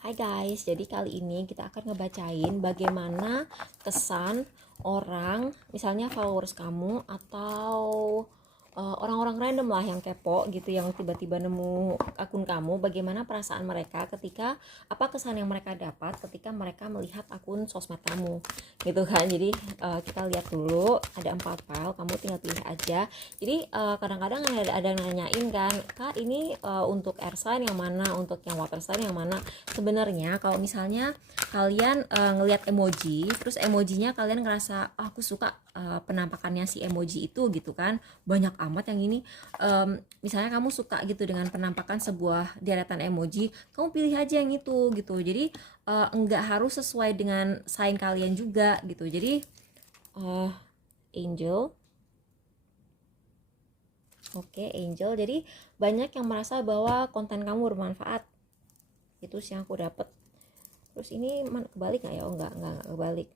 Hai guys, jadi kali ini kita akan ngebacain bagaimana kesan orang, misalnya followers kamu atau orang-orang random lah yang kepo gitu, yang tiba-tiba nemu akun kamu, bagaimana perasaan mereka ketika, apa kesan yang mereka dapat ketika mereka melihat akun sosmed kamu gitu kan. Jadi kita lihat dulu, ada 4 file, kamu tinggal pilih aja. Jadi kadang-kadang ada yang nanyain kan, kak ini untuk air sign yang mana, untuk yang water sign yang mana. Sebenarnya kalau misalnya kalian ngelihat emoji, terus emojinya kalian ngerasa aku suka penampakannya si emoji itu gitu kan, banyak amat yang ini. Misalnya kamu suka gitu dengan penampakan sebuah deretan emoji, kamu pilih aja yang itu gitu. Jadi enggak harus sesuai dengan sign kalian juga gitu. Jadi uh, Angel, oke, Angel. Jadi banyak yang merasa bahwa konten kamu bermanfaat. Itu sih yang aku dapat. Terus ini kebalik nggak ya? Oh, enggak kebalik.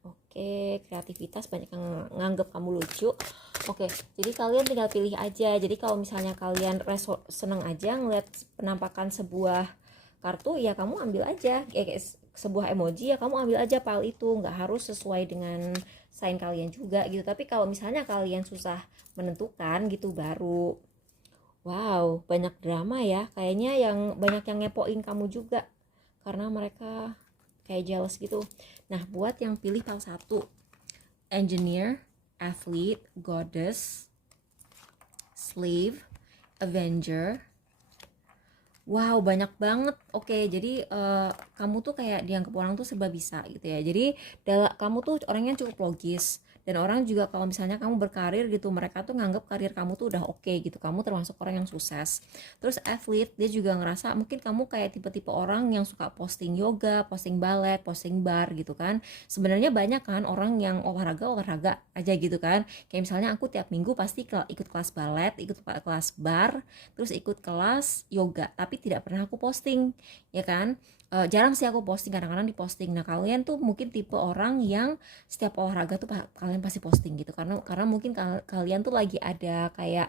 Oke, kreativitas, banyak yang nganggep kamu lucu. Oke, jadi kalian tinggal pilih aja. Jadi kalau misalnya kalian seneng aja ngeliat penampakan sebuah kartu, ya kamu ambil aja. Kayak sebuah emoji, ya kamu ambil aja file itu. Nggak harus sesuai dengan sign kalian juga gitu. Tapi kalau misalnya kalian susah menentukan gitu, baru wow, banyak drama ya. Kayaknya yang banyak yang ngepoin kamu juga karena mereka kayak jealous gitu. Nah, buat yang pilih file 1, engineer, athlete, goddess, slave, avenger. Wow, banyak banget. Oke, jadi kamu tuh kayak dianggap orang tuh serba bisa gitu ya. Jadi kamu tuh orangnya cukup logis. Dan orang juga kalau misalnya kamu berkarir gitu, mereka tuh nganggap karir kamu tuh udah oke gitu. Kamu termasuk orang yang sukses. Terus athlete, dia juga ngerasa mungkin kamu kayak tipe-tipe orang yang suka posting yoga, posting ballet, posting bar gitu kan. Sebenarnya banyak kan orang yang olahraga aja gitu kan. Kayak misalnya aku tiap minggu pasti ikut kelas ballet, ikut kelas bar, terus ikut kelas yoga, tapi tidak pernah aku posting, ya kan. Jarang sih aku posting, kadang-kadang diposting. Nah, kalian tuh mungkin tipe orang yang setiap olahraga tuh kalian pasti posting gitu, karena mungkin kalian tuh lagi ada kayak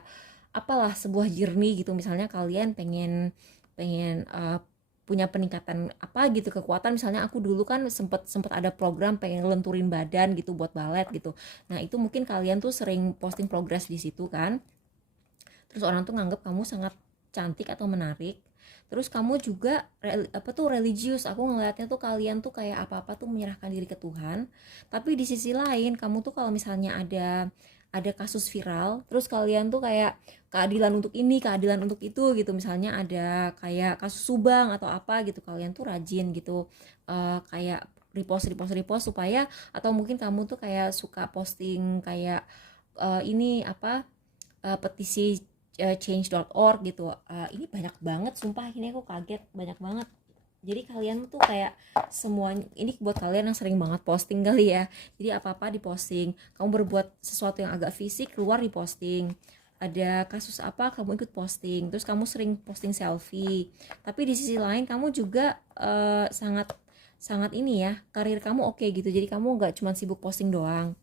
apalah sebuah journey gitu. Misalnya kalian pengen pengen punya peningkatan apa gitu, kekuatan. Misalnya aku dulu kan sempet sempet ada program pengen lenturin badan gitu buat balet gitu. Nah, itu mungkin kalian tuh sering posting progress di situ kan. Terus orang tuh nganggap kamu sangat cantik atau menarik. Terus kamu juga religius. Aku ngelihatnya tuh kalian tuh kayak apa-apa tuh menyerahkan diri ke Tuhan. Tapi di sisi lain kamu tuh kalau misalnya ada kasus viral, terus kalian tuh kayak keadilan untuk ini, keadilan untuk itu gitu. Misalnya ada kayak kasus Subang atau apa gitu, kalian tuh rajin gitu, kayak repost supaya, atau mungkin kamu tuh kayak suka posting kayak ini apa, petisi change.org gitu. Ini banyak banget, sumpah ini aku kaget, banyak banget. Jadi kalian tuh kayak semuanya ini buat kalian yang sering banget posting kali ya. Jadi apa-apa diposting. Kamu berbuat sesuatu yang agak fisik, keluar diposting. Ada kasus apa, kamu ikut posting. Terus kamu sering posting selfie. Tapi di sisi lain kamu juga sangat sangat ini ya, karir kamu oke gitu. Jadi kamu nggak cuma sibuk posting doang.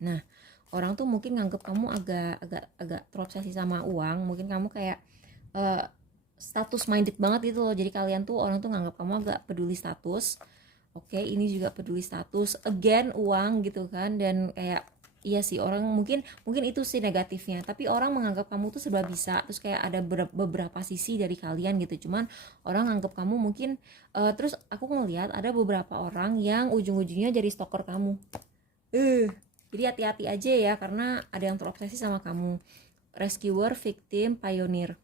Nah, orang tuh mungkin nganggep kamu agak agak agak terobsesi sama uang. Mungkin kamu kayak uh, status minded banget gitu loh. Jadi kalian tuh, orang tuh nganggap kamu agak peduli status. Oke, ini juga peduli status. Again, uang gitu kan. Dan kayak iya sih, orang mungkin mungkin itu sih negatifnya. Tapi orang menganggap kamu tuh serba bisa. Terus kayak ada beberapa sisi dari kalian gitu. Cuman orang nganggap kamu mungkin terus aku ngelihat ada beberapa orang yang ujung-ujungnya jadi stalker kamu. Jadi hati-hati aja ya, karena ada yang terobsesi sama kamu. Rescuer, victim, pioneer.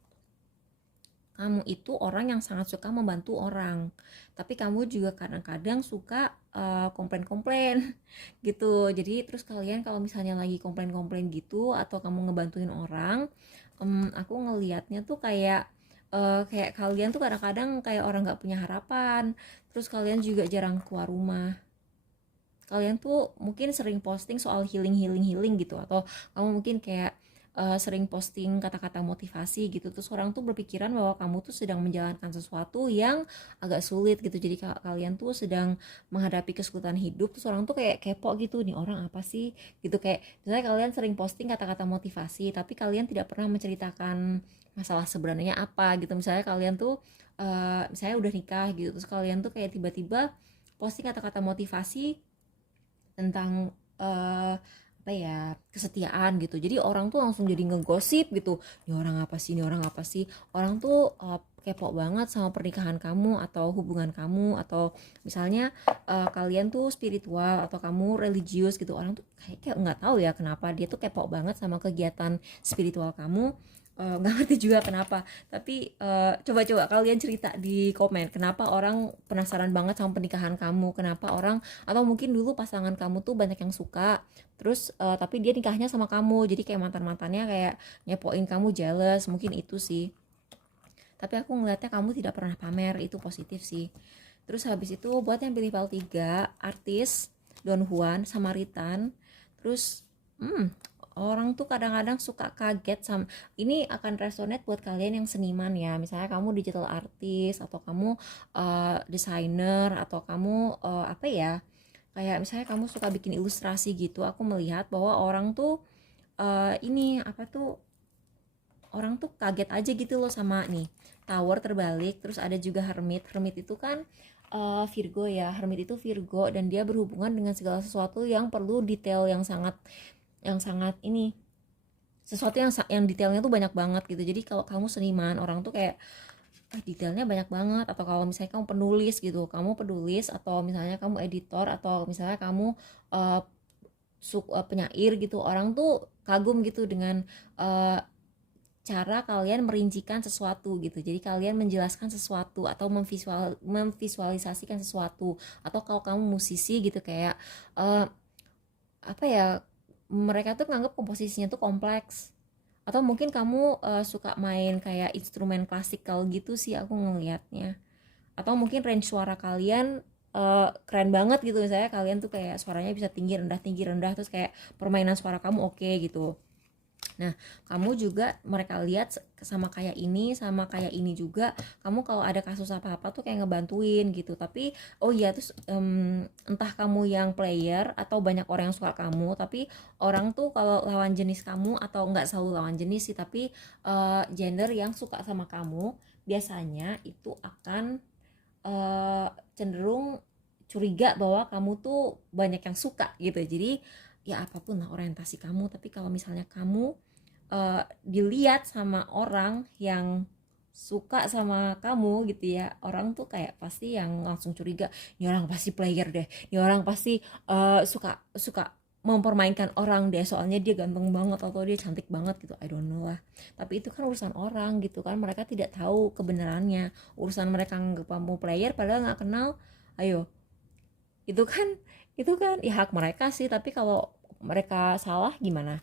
Kamu itu orang yang sangat suka membantu orang, tapi kamu juga kadang-kadang suka komplain-komplain gitu. Jadi terus kalian kalau misalnya lagi komplain-komplain gitu atau kamu ngebantuin orang, aku ngelihatnya tuh kayak kalian tuh kadang-kadang kayak orang nggak punya harapan. Terus kalian juga jarang keluar rumah. Kalian tuh mungkin sering posting soal healing gitu, atau kamu mungkin kayak sering posting kata-kata motivasi gitu. Terus orang tuh berpikiran bahwa kamu tuh sedang menjalankan sesuatu yang agak sulit gitu. Jadi kalian tuh sedang menghadapi kesulitan hidup. Terus orang tuh kayak kepo gitu, nih orang apa sih gitu. Kayak misalnya kalian sering posting kata-kata motivasi, tapi kalian tidak pernah menceritakan masalah sebenarnya apa gitu. Misalnya kalian tuh misalnya udah nikah gitu, terus kalian tuh kayak tiba-tiba posting kata-kata motivasi tentang apa ya, kesetiaan gitu. Jadi orang tuh langsung jadi ngegosip gitu. Ini orang apa sih? Ini orang apa sih? Orang tuh kepo banget sama pernikahan kamu atau hubungan kamu, atau misalnya kalian tuh spiritual atau kamu religius gitu. Orang tuh kayak nggak tahu ya kenapa dia tuh kepo banget sama kegiatan spiritual kamu. Nggak ngerti juga kenapa, tapi coba-coba kalian cerita di komen kenapa orang penasaran banget sama pernikahan kamu, kenapa orang, atau mungkin dulu pasangan kamu tuh banyak yang suka, terus tapi dia nikahnya sama kamu, jadi kayak mantan-mantannya kayak nyepoin kamu, jealous, mungkin itu sih. Tapi aku ngeliatnya kamu tidak pernah pamer, itu positif sih. Terus habis itu buat yang pilih PAL 3, artis, Don Juan, Samaritan. Terus orang tuh kadang-kadang suka kaget sama ini, akan resonate buat kalian yang seniman ya. Misalnya kamu digital artist, atau kamu desainer, atau kamu apa ya, kayak misalnya kamu suka bikin ilustrasi gitu. Aku melihat bahwa orang tuh ini apa tuh, orang tuh kaget aja gitu loh sama nih tower terbalik. Terus ada juga hermit. Hermit itu kan Virgo ya. Hermit itu Virgo dan dia berhubungan dengan segala sesuatu yang perlu detail yang sangat ini, sesuatu yang detailnya tuh banyak banget gitu. Jadi kalau kamu seniman, orang tuh kayak detailnya banyak banget. Atau kalau misalnya kamu penulis gitu, kamu penulis, atau misalnya kamu editor, atau misalnya kamu uh, penyair gitu, orang tuh kagum gitu dengan uh, cara kalian merincikan sesuatu gitu. Jadi kalian menjelaskan sesuatu atau memvisualisasikan sesuatu. Atau kalau kamu musisi gitu, kayak apa ya, mereka tuh nganggap komposisinya tuh kompleks. Atau mungkin kamu suka main kayak instrumen klasikal gitu sih aku ngelihatnya. Atau mungkin range suara kalian keren banget gitu, misalnya kalian tuh kayak suaranya bisa tinggi rendah, terus kayak permainan suara kamu oke gitu. Nah, kamu juga mereka lihat sama kayak ini juga, kamu kalau ada kasus apa-apa tuh kayak ngebantuin gitu. Tapi oh iya, terus entah kamu yang player atau banyak orang yang suka kamu, tapi orang tuh kalau lawan jenis kamu, atau nggak selalu lawan jenis sih, tapi gender yang suka sama kamu biasanya itu akan cenderung curiga bahwa kamu tuh banyak yang suka gitu. Jadi ya apapun lah orientasi kamu, tapi kalau misalnya kamu dilihat sama orang yang suka sama kamu gitu ya, orang tuh kayak pasti yang langsung curiga, ini orang pasti player deh, ini orang pasti suka suka mempermainkan orang deh, soalnya dia ganteng banget atau dia cantik banget gitu, I don't know lah. Tapi itu kan urusan orang gitu kan, mereka tidak tahu kebenarannya. Urusan mereka nganggap kamu player padahal nggak kenal, ayo, itu kan ya hak mereka sih. Tapi kalau mereka salah gimana?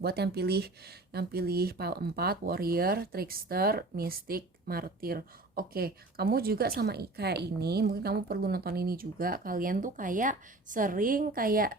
Buat yang pilih PAL 4, warrior, trickster, mystic, martyr. Oke, kamu juga sama kayak ini, mungkin kamu perlu nonton ini juga. Kalian tuh kayak sering kayak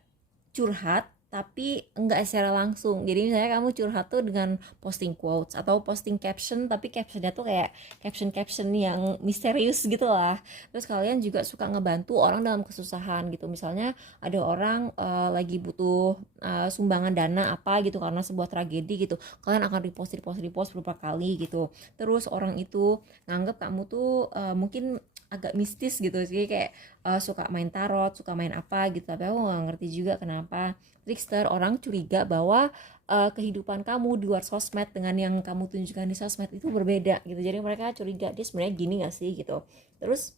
curhat tapi enggak secara langsung. Jadi misalnya kamu curhat tuh dengan posting quotes atau posting caption, tapi captionnya tuh kayak caption yang misterius gitu lah. Terus kalian juga suka ngebantu orang dalam kesusahan gitu. Misalnya ada orang lagi butuh sumbangan dana apa gitu karena sebuah tragedi gitu, kalian akan repost beberapa kali gitu. Terus orang itu nganggep kamu tuh mungkin agak mistis gitu sih, kayak suka main tarot, suka main apa gitu, tapi aku nggak ngerti juga kenapa. Trickster, orang curiga bahwa kehidupan kamu di luar sosmed dengan yang kamu tunjukkan di sosmed itu berbeda gitu. Jadi mereka curiga, dia sebenarnya gini nggak sih gitu. Terus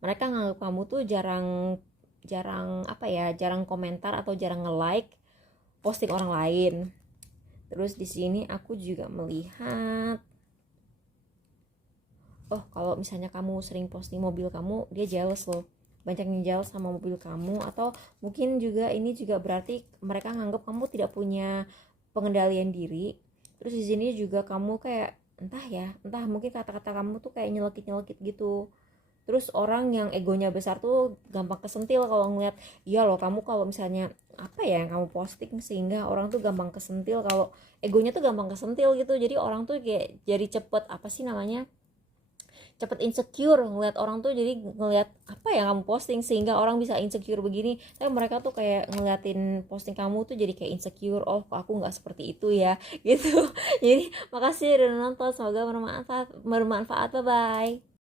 mereka nganggap kamu tuh jarang jarang apa ya, jarang komentar atau jarang nge-like posting orang lain. Terus di sini aku juga melihat, oh kalau misalnya kamu sering posting mobil kamu, dia jealous loh, banyak yang jealous sama mobil kamu. Atau mungkin juga ini juga berarti mereka nganggap kamu tidak punya pengendalian diri. Terus di sini juga kamu kayak entah mungkin kata-kata kamu tuh kayak nyelekit gitu. Terus orang yang egonya besar tuh gampang kesentil kalau ngeliat, iya loh kamu kalau misalnya apa ya yang kamu posting, sehingga orang tuh gampang kesentil kalau egonya tuh gampang kesentil gitu. Jadi orang tuh kayak jadi cepet apa sih namanya, cepet insecure ngelihat orang tuh, jadi ngelihat apa yang kamu posting sehingga orang bisa insecure begini, tapi mereka tuh kayak ngeliatin posting kamu tuh jadi kayak insecure, oh kok aku nggak seperti itu ya gitu. Jadi makasih udah nonton, semoga bermanfaat, bye bye.